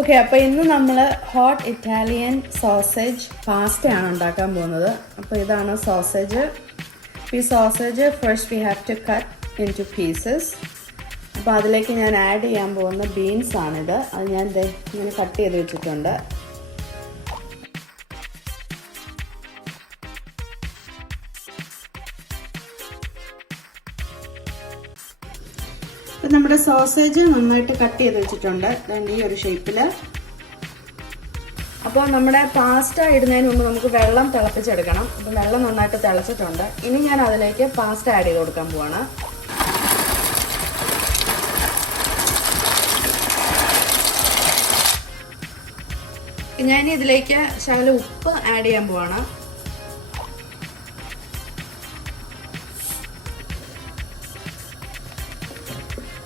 Okay, അപ്പോൾ ഇന്ന് നമ്മൾ ഹോട്ട് ഇറ്റാലിയൻ സോസേജ് പാസ്റ്റയാണ് ഉണ്ടാക്കാൻ പോകുന്നത്. അപ്പോൾ ഇതാണ് സോസേജ്. ഈ sausage first we have to cut into pieces. അപ്പോൾ അതിലേക്ക് ഞാൻ ആഡ് ചെയ്യാൻ പോകുന്ന ബീൻസ് ആണിത്. അത് ഞാൻ ഇങ്ങനെ കട്ട് ചെയ്ത് വെച്ചിട്ടുണ്ട്. അപ്പം നമ്മുടെ സോസേജ് നന്നായിട്ട് കട്ട് ചെയ്ത് വെച്ചിട്ടുണ്ട് ഈ ഒരു ഷേപ്പിൽ. അപ്പോൾ നമ്മുടെ പാസ്റ്റ ഇടുന്നതിന് മുമ്പ് നമുക്ക് വെള്ളം തിളപ്പിച്ചെടുക്കണം. അപ്പോൾ വെള്ളം നന്നായിട്ട് തിളച്ചിട്ടുണ്ട്. ഇനി ഞാൻ അതിലേക്ക് പാസ്റ്റ ആഡ് ചെയ്ത് കൊടുക്കാൻ പോവാണ്. ഞാൻ ഇതിലേക്ക് ശകലം ഉപ്പ് ആഡ് ചെയ്യാൻ പോവാണ്.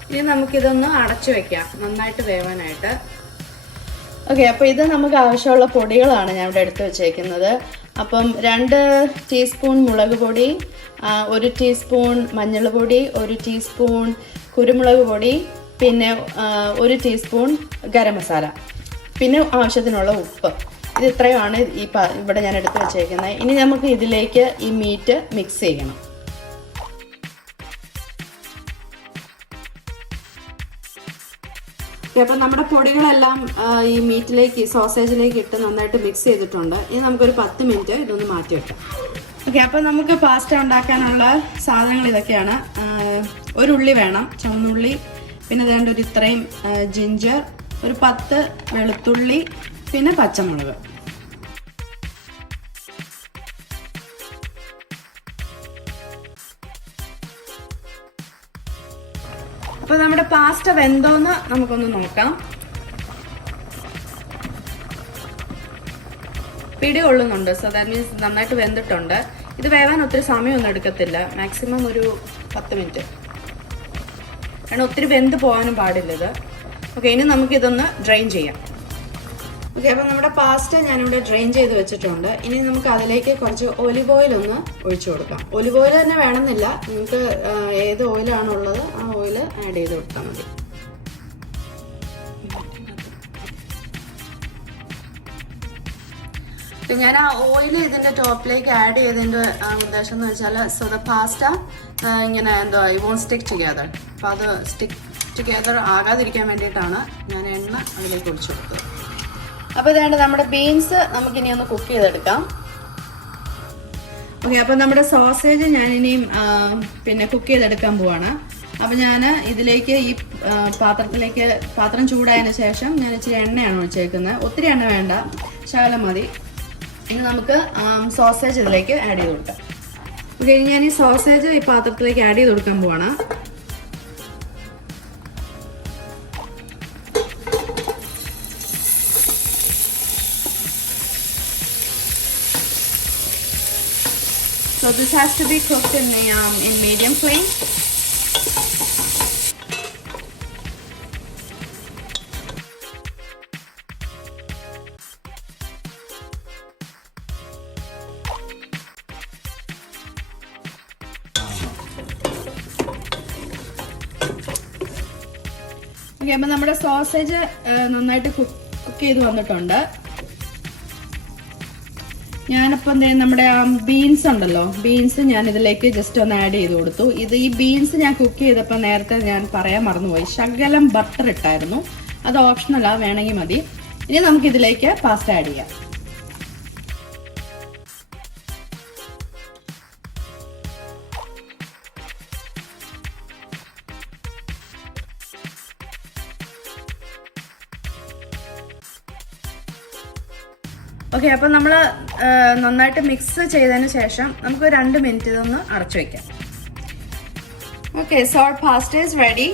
ഇനി നമുക്കിതൊന്ന് അടച്ചു വെക്കാം നന്നായിട്ട് വേവാനായിട്ട്. ഓക്കെ, അപ്പോൾ ഇത് നമുക്ക് ആവശ്യമുള്ള പൊടികളാണ് ഞാൻ ഇവിടെ എടുത്ത് വെച്ചേക്കുന്നത്. അപ്പം 2 ടീസ്പൂൺ മുളക് പൊടി, 1 ടീസ്പൂൺ മഞ്ഞൾ പൊടി, 1 ടീസ്പൂൺ കുരുമുളക് പൊടി, പിന്നെ 1 ടീസ്പൂൺ ഗരം മസാല, പിന്നെ ആവശ്യത്തിനുള്ള ഉപ്പ്. ഇത് ഇത്രയുമാണ് ഇവിടെ ഞാൻ എടുത്ത് വെച്ചേക്കുന്നത്. ഇനി നമുക്ക് ഇതിലേക്ക് ഈ മീറ്റ് മിക്സ് ചെയ്യണം. അപ്പം നമ്മുടെ പൊടികളെല്ലാം ഈ മീറ്റിലേക്ക്, സോസേജിലേക്ക് ഇട്ട് നന്നായിട്ട് മിക്സ് ചെയ്തിട്ടുണ്ട്. ഇനി നമുക്കൊരു 10 മിനിറ്റ് ഇതൊന്ന് മാറ്റി വെക്കാം. ഓക്കെ, അപ്പോൾ നമുക്ക് പാസ്റ്റ ഉണ്ടാക്കാനുള്ള സാധനങ്ങൾ ഇതൊക്കെയാണ്. ഒരു ഉള്ളി വേണം, ചുവന്നുള്ളി, പിന്നെ വേണ്ട ഒരു ഇത്രയും ജിഞ്ചർ, ഒരു 10 വെളുത്തുള്ളി, പിന്നെ പച്ചമുളക്. അപ്പോൾ നമ്മുടെ പാസ്റ്റ വെന്തോന്ന് നമുക്കൊന്ന് നോക്കാം. പിടി കൊള്ളുന്നുണ്ട്. സോ ദാറ്റ് മീൻസ് നന്നായിട്ട് വെന്തിട്ടുണ്ട്. ഇത് വേവാൻ ഒത്തിരി സമയമൊന്നും എടുക്കത്തില്ല. മാക്സിമം ഒരു 10 മിനിറ്റ്. കാരണം ഒത്തിരി വെന്ത് പോകാനും പാടില്ലത്. ഓക്കെ, ഇനി നമുക്കിതൊന്ന് ഡ്രെയിൻ ചെയ്യാം. ഓക്കെ, അപ്പോൾ നമ്മുടെ പാസ്റ്റ ഞാനിവിടെ ഡ്രെയിൻ ചെയ്ത് വെച്ചിട്ടുണ്ട്. ഇനി നമുക്ക് അതിലേക്ക് കുറച്ച് ഒലിവ് ഓയിൽ ഒന്ന് ഒഴിച്ചു കൊടുക്കാം. ഒലിവ് ഓയിൽ തന്നെ വേണമെന്നില്ല, നിങ്ങൾക്ക് ഏത് ഓയിലാണുള്ളത് ആ ഓയിൽ ആഡ് ചെയ്ത് കൊടുത്താൽ മതി. അപ്പം ഞാൻ ആ ഓയിൽ ഇതിൻ്റെ ടോപ്പിലേക്ക് ആഡ് ചെയ്തതിൻ്റെ ഉദ്ദേശം എന്ന് വെച്ചാൽ സോ ദ പാസ്റ്റ ഇങ്ങനെ ഐ വോണ്ട് സ്റ്റിക്ക് ടുഗെദർ. അപ്പോൾ അത് സ്റ്റിക്ക് ടുഗെദർ ആകാതിരിക്കാൻ വേണ്ടിയിട്ടാണ് ഞാൻ എണ്ണ അതിലേക്ക് ഒഴിച്ചു കൊടുത്തത്. അപ്പോൾ ഇതാണ്ട് നമ്മുടെ ബീൻസ് നമുക്കിനി ഒന്ന് കുക്ക് ചെയ്തെടുക്കാം. ഓക്കെ, അപ്പോൾ നമ്മുടെ സോസേജ് ഞാനിനിയും പിന്നെ കുക്ക് ചെയ്തെടുക്കാൻ പോവാണ്. അപ്പോൾ ഞാൻ ഇതിലേക്ക് ഈ പാത്രം ചൂടായതിനു ശേഷം ഞാൻ ഇച്ചിരി എണ്ണയാണ് ഒഴിച്ചേക്കുന്നത്. ഒത്തിരി എണ്ണ വേണ്ട, ശകലം മതി. ഇനി നമുക്ക് സോസേജ് ഇതിലേക്ക് ആഡ് ചെയ്ത് കൊടുക്കാം. ഓക്കെ, ഇനി ഞാൻ ഈ സോസേജ് ഈ പാത്രത്തിലേക്ക് ആഡ് ചെയ്ത് കൊടുക്കാൻ പോവാണ്. So this has to be cooked in medium flame. Okay, അപ്പം നമ്മുടെ സോസേജ് നന്നായിട്ട് കുക്ക് ചെയ്ത് വന്നിട്ടുണ്ട്. ഞാനിപ്പോൾ നമ്മുടെ ബീൻസ് ഉണ്ടല്ലോ, ബീൻസ് ഞാൻ ഇതിലേക്ക് ജസ്റ്റ് ഒന്ന് ആഡ് ചെയ്ത് കൊടുത്തു. ഈ ബീൻസ് ഞാൻ കുക്ക് ചെയ്തപ്പോൾ നേരത്തെ ഞാൻ പറയാൻ മറന്നുപോയി, ശകലം ബട്ടർ ഇട്ടായിരുന്നു. അത് ഓപ്ഷണലാ, വേണമെങ്കിൽ മതി. ഇനി നമുക്കിതിലേക്ക് പാസ്റ്റ ആഡ് ചെയ്യാം. ഓക്കെ, അപ്പോൾ നമ്മൾ നന്നായിട്ട് മിക്സ് ചെയ്തതിന് ശേഷം നമുക്ക് 2 മിനിറ്റ് ഇതൊന്ന് അടച്ചു വയ്ക്കാം. Okay, so our pasta is ready.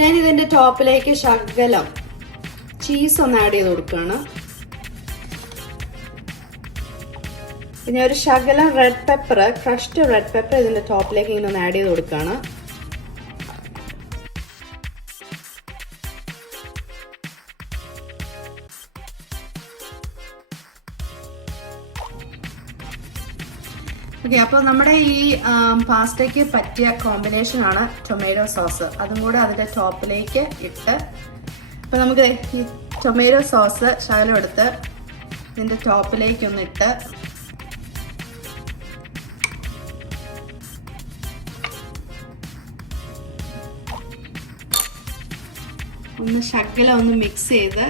ഞാൻ ഇതിൻ്റെ ടോപ്പിലേക്ക് ശകലം ചീസ് ഒന്ന് ആഡ് ചെയ്ത് കൊടുക്കുകയാണ്. പിന്നെ ഒരു ശകലം red pepper, crushed red pepper ഇതിൻ്റെ ടോപ്പിലേക്ക് ഇങ്ങനെ ഒന്ന് ആഡ് ചെയ്ത് കൊടുക്കുകയാണ്. ഓക്കെ, അപ്പോൾ നമ്മുടെ ഈ പാസ്റ്റയ്ക്ക് പറ്റിയ കോമ്പിനേഷനാണ് ടൊമാറ്റോ സോസ്. അതും കൂടെ അതിൻ്റെ ടോപ്പിലേക്ക് ഇട്ട്, അപ്പോൾ നമുക്ക് ഈ ടൊമാറ്റോ സോസ് ശകലം എടുത്ത് ഇതിൻ്റെ ടോപ്പിലേക്കൊന്നിട്ട് ഒന്ന് ശകലം ഒന്ന് മിക്സ് ചെയ്ത്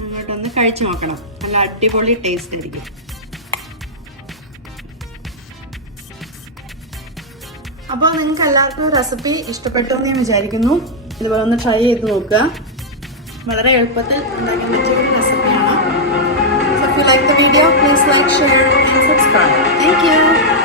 അങ്ങോട്ടൊന്ന് കഴിച്ചു നോക്കണം. നല്ല അടിപൊളി ടേസ്റ്റ് ആയിരിക്കും. അപ്പോൾ നിങ്ങൾക്ക് എല്ലാവർക്കും റെസിപ്പി ഇഷ്ടപ്പെട്ടു എന്ന് ഞാൻ വിചാരിക്കുന്നു. ഇതുപോലെ ഒന്ന് ട്രൈ ചെയ്ത് നോക്കുക. വളരെ എളുപ്പത്തിൽ ഉണ്ടാക്കാൻ പറ്റിയ ഒരു റെസിപ്പിയാണ്. So if you like the video, please like, share and subscribe. Thank you.